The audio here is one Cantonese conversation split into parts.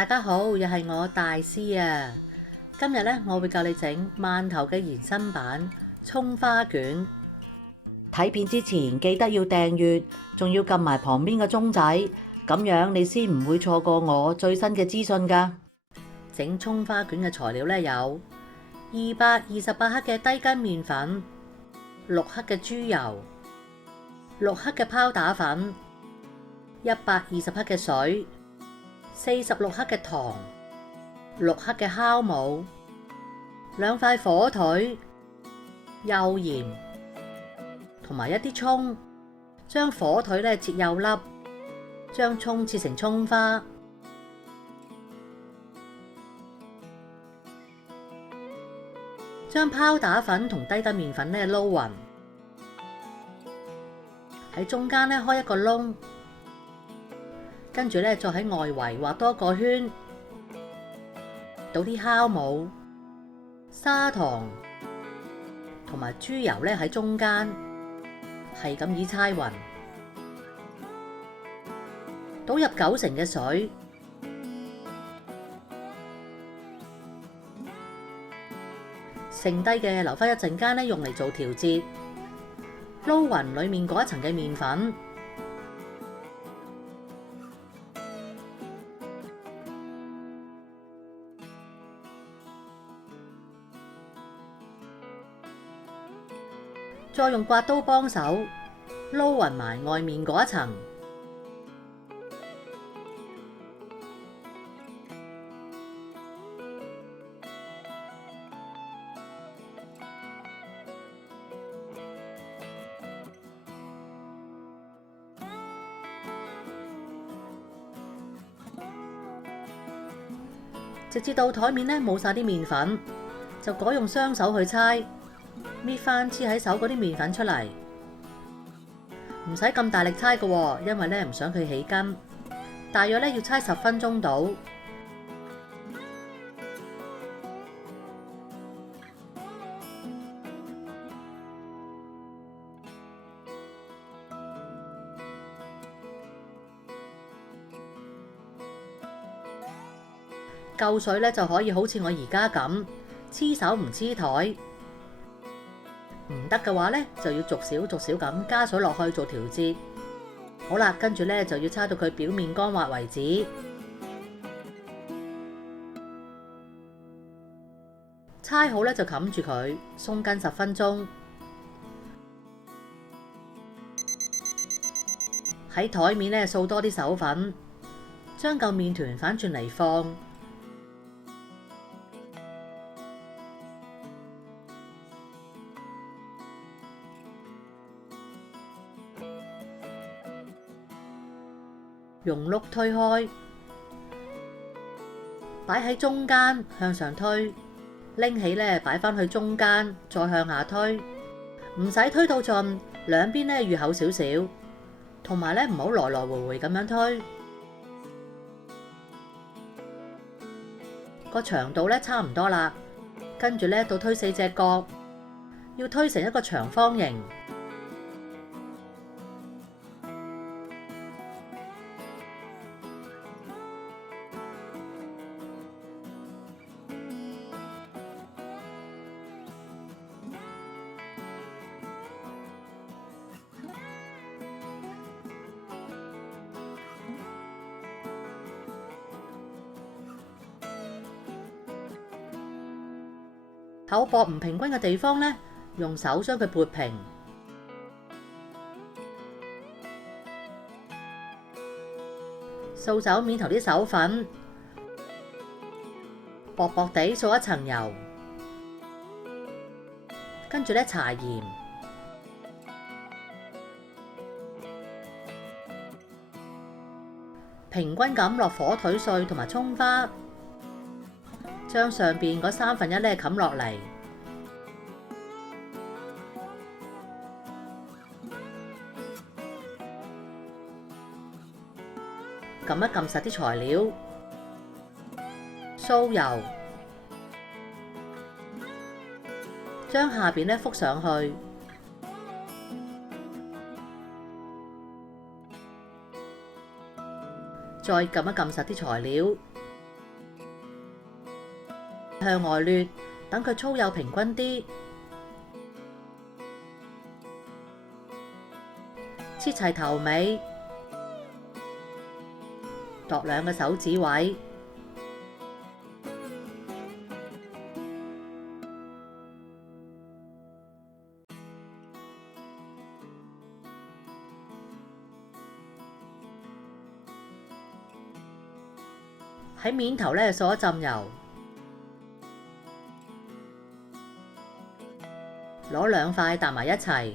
大家好，又係我大師啊！今日咧，我會教你整饅頭嘅延伸版蔥花卷。睇片之前記得要訂閱，仲要撳埋旁邊嘅鐘仔，咁樣你先唔會錯過我最新嘅資訊㗎。整蔥花卷嘅材料咧有228克嘅低筋麵粉、6克嘅豬油、6克嘅拋打粉、120克嘅水、46克嘅糖、6克嘅酵母、2塊火腿、幼鹽同埋一啲蔥。將火腿咧切幼粒，將蔥切成蔥花。將拋打粉同低筋麵粉咧撈勻，喺中間咧開一個窿，跟住咧再喺外圍畫多個圈，倒啲酵母、砂糖同埋豬油咧喺中間，係咁以搓勻，倒入9成嘅水，剩低嘅留返一陣間咧用嚟做調節。撈勻裡面嗰一層嘅麵粉，再用刮刀幫手撈勻埋外面嗰一層。直至到台面咧冇晒啲麵粉，就改用雙手去搓，搣翻黐喺手嗰啲麵粉出嚟。唔使咁大力搓嘅，因為咧唔想佢起筋。大約咧要搓10分鐘到。夠水咧就可以好似我而家咁黐手唔黐台。唔得嘅話咧就要逐少逐少咁加水落去做調節。好啦，跟住咧就要搓到佢表面乾滑為止。搓好咧就冚住佢鬆筋10分鐘。喺台面咧掃多啲手粉，將嚿麵團反轉嚟放。用碌推開，擺喺中間向上推，拎起咧擺返去中間，再向下推，唔使推到盡，兩邊咧預厚少少，同埋咧唔好來來回回咁樣推。個長度咧差唔多啦，跟住咧到推4隻角，要推成一個長方形。厚薄唔平均嘅地方呢，用手將佢撥平。掃走面頭啲手粉，薄薄地掃一層油，跟住呢搽鹽，平均咁落火腿碎同埋蔥花。將上邊嗰1/3咧冚落嚟，撳一撳實啲材料，酥油，將下邊咧覆上去，再撳一撳實啲材料，向外掠，等佢粗幼平均啲。切齊頭尾，度2個手指位。喺面頭呢掃一浸油，攞2塊搭埋一齊，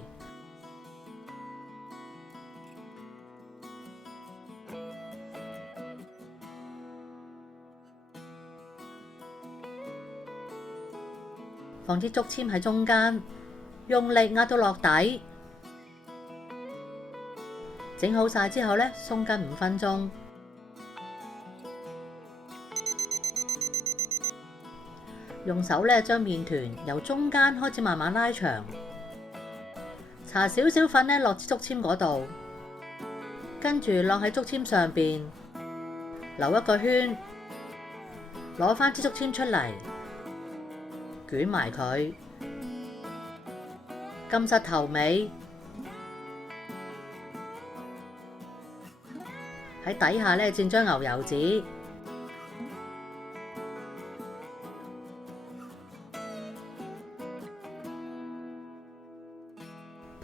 放啲竹籤喺中間，用力壓到落底。整好晒之後呢，鬆筋5分鐘。用手呢將麵團由中間開始慢慢拉長，搽少少粉呢落支竹籤嗰度，跟住晾喺竹籤上邊，留一個圈，攞返支竹籤出嚟，捲埋佢，撳實頭尾，喺底下呢蘸張牛油紙。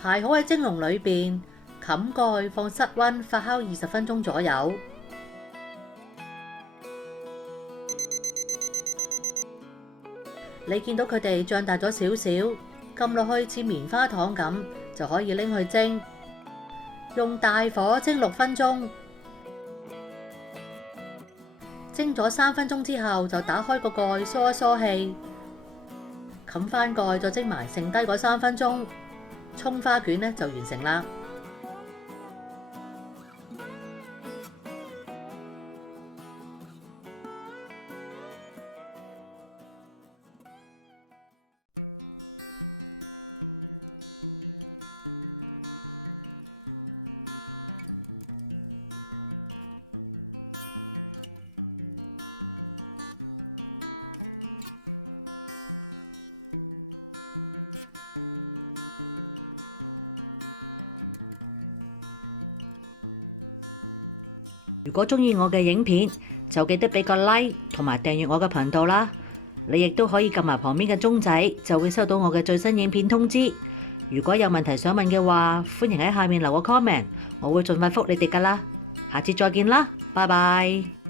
排好喺蒸籠裏邊，冚蓋放室溫發酵20分鐘左右。你見到佢哋脹大咗少少，撳落去似棉花糖咁，就可以拎去蒸。用大火蒸6分鐘，蒸咗3分鐘之後，就打開個蓋，疏一疏氣，冚翻蓋，再蒸埋剩低嗰3分鐘。蔥花卷呢就完成啦。如果鍾意我嘅影片，就記得俾個 like 同埋訂閱我嘅頻道啦。你亦都可以撳埋旁邊嘅鐘仔，就會收到我嘅最新影片通知。如果有問題想問嘅話，歡迎喺下面留個 comment，我會盡快覆你哋㗎啦。下次再見啦，拜拜。